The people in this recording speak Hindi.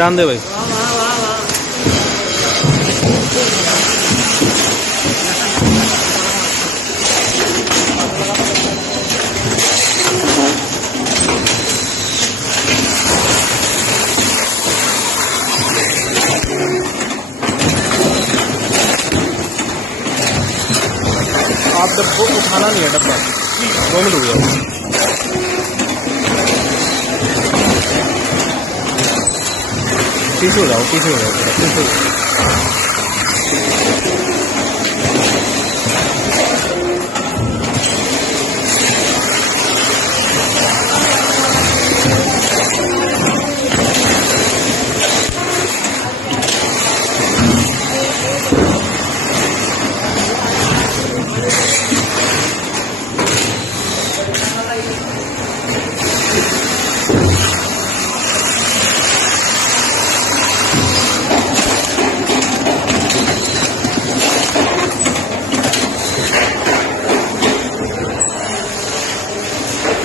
जान दे भाई। आप डब्बो उठाना नहीं है, डब्बा 2 मिनट हो गया। पीछे हो जाओ, पीछे हो जाओ, पीछे हो जाओ।